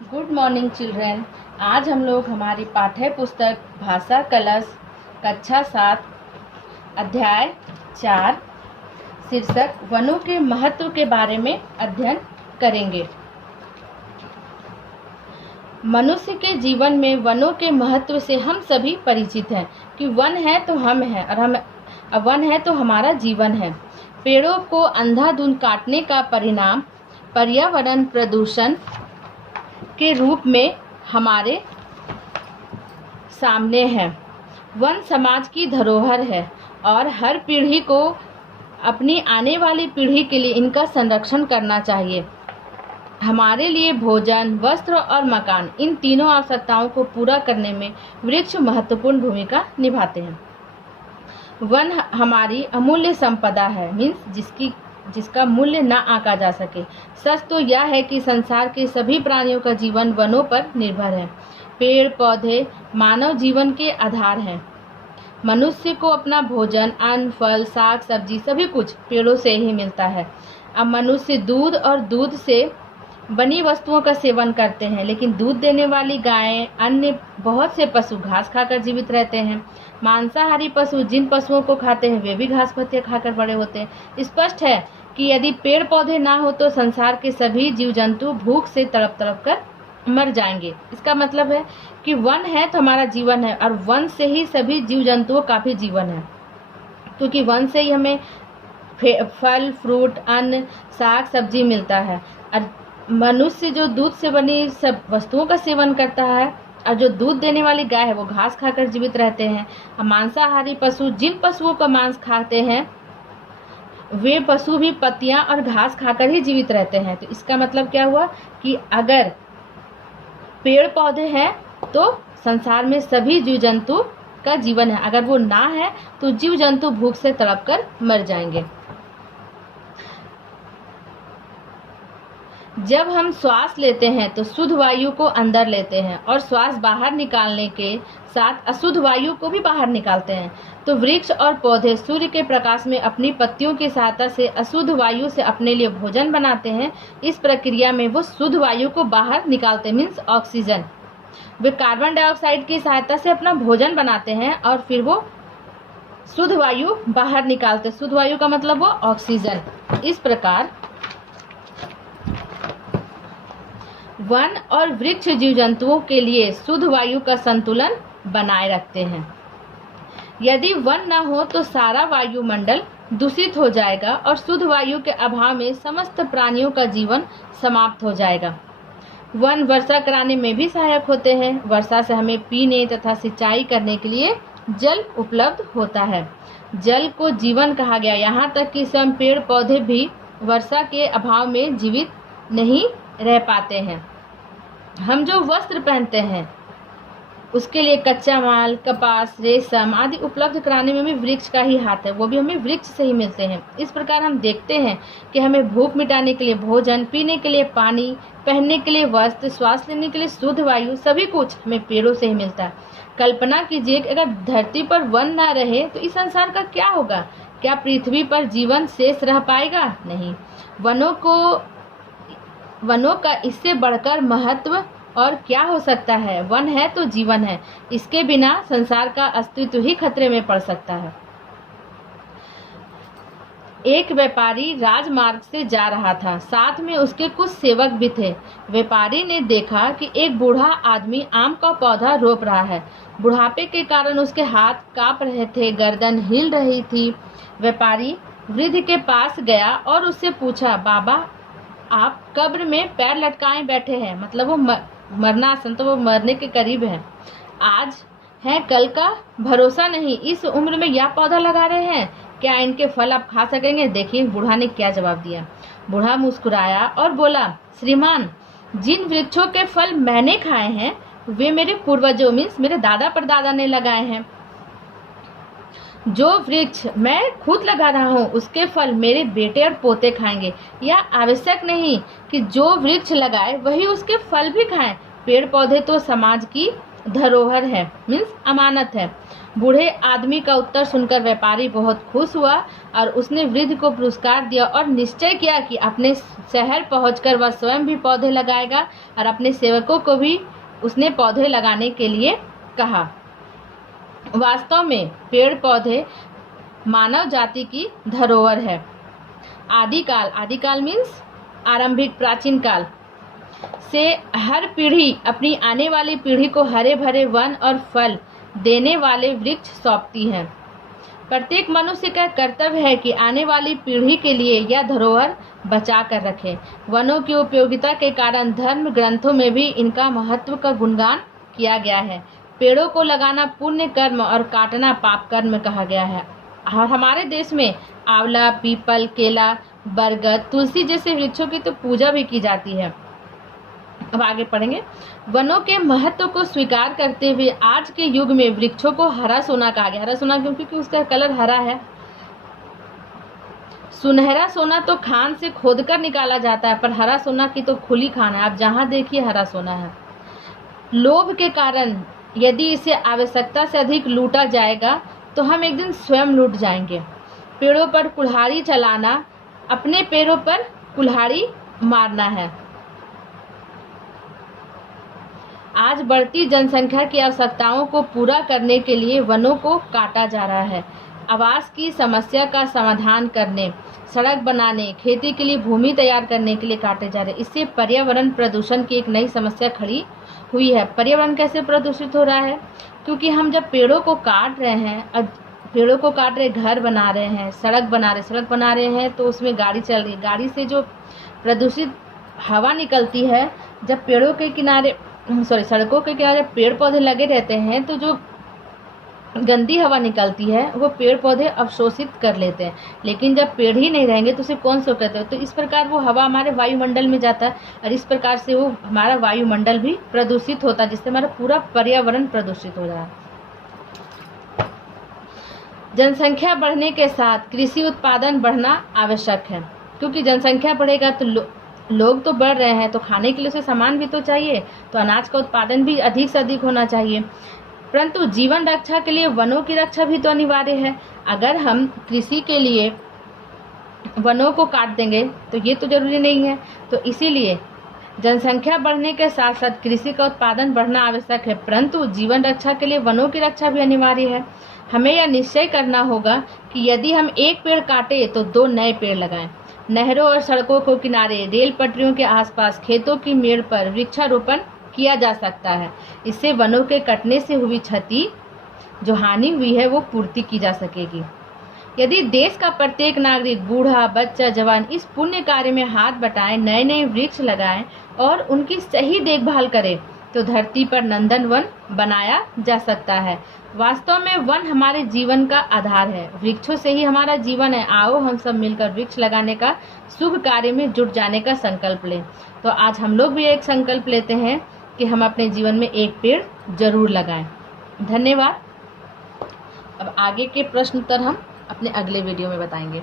Good morning children. आज हम लोग हमारी पाठ्य पुस्तक भाषा कलश कक्षा 7 अध्याय 4 शीर्षक वनों के महत्व के बारे में अध्ययन करेंगे। मनुष्य के जीवन में वनों के महत्व से हम सभी परिचित हैं कि वन है तो हम हैं और वन है तो हमारा जीवन है। पेड़ों को अंधाधुंध काटने का परिणाम पर्यावरण प्रदूषण के रूप में हमारे सामने है। वन समाज की धरोहर है और हर पीढ़ी को अपनी आने वाली पीढ़ी के लिए इनका संरक्षण करना चाहिए। हमारे लिए भोजन, वस्त्र और मकान, इन तीनों आवश्यकताओं को पूरा करने में वृक्ष महत्वपूर्ण भूमिका निभाते हैं। वन हमारी अमूल्य संपदा है, मीन्स जिसका मूल्य ना आंका जा सके। सच तो यह है कि संसार के सभी प्राणियों का जीवन वनों पर निर्भर है। पेड़ पौधे मानव जीवन के आधार हैं। मनुष्य को अपना भोजन, अन्न, फल, साग सब्जी सभी कुछ पेड़ों से ही मिलता है। अब मनुष्य दूध और दूध से बनी वस्तुओं का सेवन करते हैं, लेकिन दूध देने वाली गायें, अन्य बहुत से पशु घास खाकर जीवित रहते हैं। मांसाहारी पशु जिन पशुओं को खाते हैं वे भी घास पत्तियां खाकर बड़े होते हैं। स्पष्ट है कि यदि पेड़ पौधे ना हो तो संसार के सभी जीव जंतु भूख से तड़प तड़प कर मर जाएंगे। इसका मतलब है कि वन है तो हमारा जीवन है और वन से ही सभी जीव जंतुओं का भी जीवन है, क्योंकि वन से ही हमें फल, फ्रूट, अन्न, साग सब्जी मिलता है। और मनुष्य जो दूध से बनी सब वस्तुओं का सेवन करता है और जो दूध देने वाली गाय है वो घास खाकर जीवित रहते हैं। मांसाहारी पशु जिन पशुओं का मांस खाते हैं वे पशु भी पत्तियां और घास खाकर ही जीवित रहते हैं। तो इसका मतलब क्या हुआ कि अगर पेड़ पौधे हैं तो संसार में सभी जीव जंतु का जीवन है। अगर वो ना है तो जीव जंतु भूख से तड़प कर मर जाएंगे। जब हम श्वास लेते हैं तो शुद्ध वायु को अंदर लेते हैं और श्वास बाहर निकालने के साथ अशुद्ध वायु को भी बाहर निकालते हैं। तो वृक्ष और पौधे सूर्य के प्रकाश में अपनी पत्तियों की सहायता से अशुद्ध वायु से अपने लिए भोजन बनाते हैं। इस प्रक्रिया में वो शुद्ध वायु को बाहर निकालते हैं, मीन्स ऑक्सीजन। वे कार्बन डाइऑक्साइड की सहायता से अपना भोजन बनाते हैं और फिर वो शुद्ध वायु बाहर निकालते हैं। शुद्ध वायु का मतलब वो ऑक्सीजन। इस प्रकार वन और वृक्ष जीव जंतुओं के लिए शुद्ध वायु का संतुलन बनाए रखते हैं। यदि वन न हो तो सारा वायुमंडल दूषित हो जाएगा और शुद्ध वायु के अभाव में समस्त प्राणियों का जीवन समाप्त हो जाएगा। वन वर्षा कराने में भी सहायक होते हैं। वर्षा से हमें पीने तथा सिंचाई करने के लिए जल उपलब्ध होता है। जल को जीवन कहा गया। यहाँ तक कि स्वयं पेड़ पौधे भी वर्षा के अभाव में जीवित नहीं रह पाते हैं। हम जो वस्त्र पहनते हैं उसके लिए कच्चा माल, कपास, रेशम आदि उपलब्ध कराने में भी वृक्ष का ही हाथ है। वो भी हमें वृक्ष से ही मिलते हैं। इस प्रकार हम देखते हैं कि हमें भूख मिटाने के लिए भोजन, पीने के लिए पानी, पहनने के लिए वस्त्र, श्वास लेने के लिए शुद्ध वायु सभी कुछ हमें पेड़ों से ही मिलता है। कल्पना कीजिए कि अगर धरती पर वन ना रहे तो इस संसार का क्या होगा? क्या पृथ्वी पर जीवन शेष रह पाएगा? नहीं। वनों का इससे बढ़कर महत्व और क्या हो सकता है? वन है तो जीवन है। इसके बिना संसार का अस्तित्व ही खतरे में पड़ सकता है। एक व्यापारी राजमार्ग से जा रहा था, साथ में उसके कुछ सेवक भी थे। व्यापारी ने देखा कि एक बूढ़ा आदमी आम का पौधा रोप रहा है। बुढ़ापे के कारण उसके हाथ कांप रहे थे, गर्दन हिल रही थी। व्यापारी वृद्ध के पास गया और उससे पूछा, बाबा आप कब्र में पैर लटकाए बैठे हैं, मतलब वो मरनासन, तो वो मरने के करीब है। आज है कल का भरोसा नहीं। इस उम्र में यह पौधा लगा रहे हैं, क्या इनके फल आप खा सकेंगे? देखिए बूढ़ा ने क्या जवाब दिया। बूढ़ा मुस्कुराया और बोला, श्रीमान, जिन वृक्षों के फल मैंने खाए हैं वे मेरे पूर्वजों मीन्स मेरे दादा परदादा ने लगाए हैं। जो वृक्ष मैं खुद लगा रहा हूँ उसके फल मेरे बेटे और पोते खाएंगे। यह आवश्यक नहीं कि जो वृक्ष लगाए वही उसके फल भी खाएं। पेड़ पौधे तो समाज की धरोहर है, मीन्स अमानत है। बूढ़े आदमी का उत्तर सुनकर व्यापारी बहुत खुश हुआ और उसने वृद्ध को पुरस्कार दिया और निश्चय किया कि अपने शहर पहुंचकर वह स्वयं भी पौधे लगाएगा और अपने सेवकों को भी उसने पौधे लगाने के लिए कहा। वास्तव में पेड़ पौधे मानव जाति की धरोहर है। आदिकाल मीन्स आरंभिक प्राचीन काल से हर पीढ़ी अपनी आने वाली पीढ़ी को हरे भरे वन और फल देने वाले वृक्ष सौंपती है। प्रत्येक मनुष्य का कर्तव्य है कि आने वाली पीढ़ी के लिए यह धरोहर बचा कर रखे। वनों की उपयोगिता के कारण धर्म ग्रंथों में भी इनका महत्व का गुणगान किया गया है। पेड़ों को लगाना पुण्य कर्म और काटना पाप कर्म कहा गया है। और हमारे देश में आंवला, पीपल, केला, बरगद, तुलसी जैसे वृक्षों की तो पूजा भी की जाती है। अब आगे पढ़ेंगे। वनों के महत्व को स्वीकार करते हुए आज के युग में वृक्षों को हरा सोना कहा गया। हरा सोना क्योंकि उसका कलर हरा है। सुनहरा सोना तो खान से खोदकर निकाला जाता है, पर हरा सोना की तो खुली खान है। आप जहां देखिए हरा सोना है। लोभ के कारण यदि इसे आवश्यकता से अधिक लूटा जाएगा तो हम एक दिन स्वयं लूट जाएंगे। पेड़ों पर कुल्हाड़ी चलाना अपने पैरों पर कुल्हाड़ी मारना है। आज बढ़ती जनसंख्या की आवश्यकताओं को पूरा करने के लिए वनों को काटा जा रहा है। आवास की समस्या का समाधान करने, सड़क बनाने, खेती के लिए भूमि तैयार करने के लिए काटे जा रहे हैं। इससे पर्यावरण प्रदूषण की एक नई समस्या खड़ी हुई है। पर्यावरण कैसे प्रदूषित हो रहा है? क्योंकि हम जब पेड़ों को काट रहे हैं, घर बना रहे हैं, सड़क बना रहे हैं तो उसमें गाड़ी चल रही है। गाड़ी से जो प्रदूषित हवा निकलती है, जब सड़कों के किनारे पेड़ पौधे लगे रहते हैं तो जो गंदी हवा निकलती है वो पेड़ पौधे अवशोषित कर लेते हैं। लेकिन जब पेड़ ही नहीं रहेंगे तो उसे कौन सो करते हैं? तो इस प्रकार वो हवा हमारे वायुमंडल में जाता है और इस प्रकार से वो हमारा वायुमंडल भी प्रदूषित होता है, जिससे हमारा पूरा पर्यावरण प्रदूषित हो रहा है। जनसंख्या बढ़ने के साथ कृषि उत्पादन बढ़ना आवश्यक है, क्योंकि जनसंख्या बढ़ेगा तो लोग तो बढ़ रहे हैं तो खाने के लिए उसे सामान भी तो चाहिए, तो अनाज का उत्पादन भी अधिक से अधिक होना चाहिए। परंतु जीवन रक्षा के लिए वनों की रक्षा भी तो अनिवार्य है। अगर हम कृषि के लिए वनों को काट देंगे तो ये तो जरूरी नहीं है। तो इसीलिए जनसंख्या बढ़ने के साथ साथ कृषि का उत्पादन बढ़ना आवश्यक है, परंतु जीवन रक्षा के लिए वनों की रक्षा भी अनिवार्य है। हमें यह निश्चय करना होगा कि यदि हम एक पेड़ काटे तो 2 नए पेड़ लगाएं। नहरों और सड़कों के किनारे, रेल पटरियों के आसपास, खेतों की मेड़ पर वृक्षारोपण किया जा सकता है। इससे वनों के कटने से हुई क्षति, जो हानि हुई है, वो पूर्ति की जा सकेगी। यदि देश का प्रत्येक नागरिक, बूढ़ा, बच्चा, जवान इस पुण्य कार्य में हाथ बटाएं, नए नए वृक्ष लगाएं और उनकी सही देखभाल करें तो धरती पर नंदन वन बनाया जा सकता है। वास्तव में वन हमारे जीवन का आधार है। वृक्षों से ही हमारा जीवन है। आओ हम सब मिलकर वृक्ष लगाने का शुभ कार्य में जुट जाने का संकल्प लें। तो आज हम लोग भी एक संकल्प लेते हैं कि हम अपने जीवन में एक पेड़ जरूर लगाएं। धन्यवाद। अब आगे के प्रश्न उत्तर हम अपने अगले वीडियो में बताएंगे।